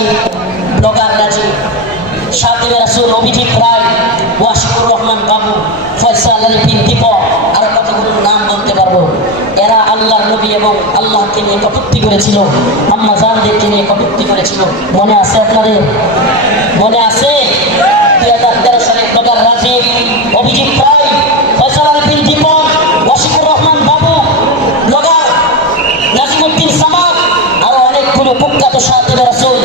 Rajib, blogger Rajib, সাথীবে রাসূল অভিজিৎ রায়, ওয়াশিকুর রহমান বাবু, ফয়সাল আলী বিন দীপক, আরো কতগুলো নাম বলতে পারবো। এরা আল্লাহর নবী এবং আল্লাহকে নিয়ে কটূক্তি করেছিল, আম্মা জানদেরকে নিয়ে কটূক্তি করেছিল। মনে আছে আপনাদের? মনে আছে? 2013 সালে ব্লগার রাজীব, অভিজিৎ রায়, ফয়সাল আলী বিন দীপক, ওয়াশিকুর রহমান বাবু, ব্লগার নাজিমুদ্দিন সামাদ, আরো অনেকগুলো কুখ্যাত সাথীবে রাসূল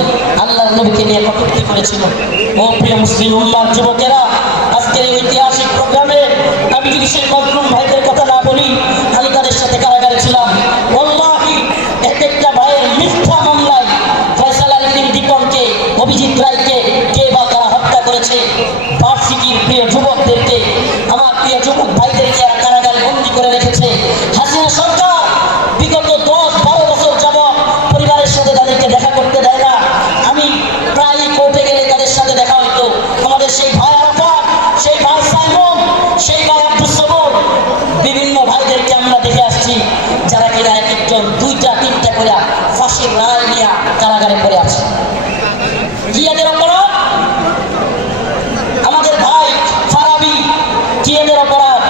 আল্লাহর নবীকে নিয়ে কটূক্তি করেছিল। ও প্রিয় মুসলিম উম্মার যুবকেরা, আজকের এই ঐতিহাসিক প্রোগ্রামে আমি যদি সেই মজলুম ভাইদের কথা না বলি, আমি তাদের সাথে কারাগারে ছিলাম। ওয়াল্লাহি এক একটা ভাইয়ের মিথ্যা মামলায় ফয়সাল আলী বিন দীপককে, অভিজিৎ রায়কে কে বা কারা হত্যা করেছে। ভার্সিটির প্রিয় যুবকদেরকে, আমার প্রিয় যুবক ভাইদেরকে এরা কারাগারে বন্দী করে রেখেছে। হাসিনা সরকার বিগত 10-12 বছর যাবৎ পরিবারের সাথে তাদেরকে দেখা করতে দেয় না। আমি প্রায় কোর্টে গেলে তাদের সাথে দেখা হইতো। আমাদের সেই ভাই আরাফাত, সেই ভাই সাইমন, সেই ভাই আব্দুস সবুর, বিভিন্ন ভাইদেরকে আমরা দেখে আসছি, যারা কিনা এক একজন 2টা-3টা করে ফাঁসির রায় নিয়ে কারাগারে পড়ে আছে। কি এদের অপরাধ? আমাদের ভাই ফারাবি, কি এদের অপরাধ?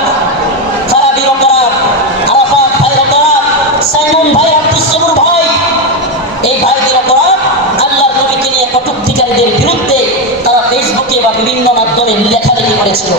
ফারাবির অপরাধ, আরাফাত ভাইয়ের অপরাধ, সাইমন ভাই, আব্দুস সবুর ভাই, এই ভাইদের অপরাধ আল্লাহর নবীকে নিয়ে কটূক্তিকারীদের বিরুদ্ধে তারা ফেসবুকে বা বিভিন্ন মাধ্যমে লেখালেখি করেছিল।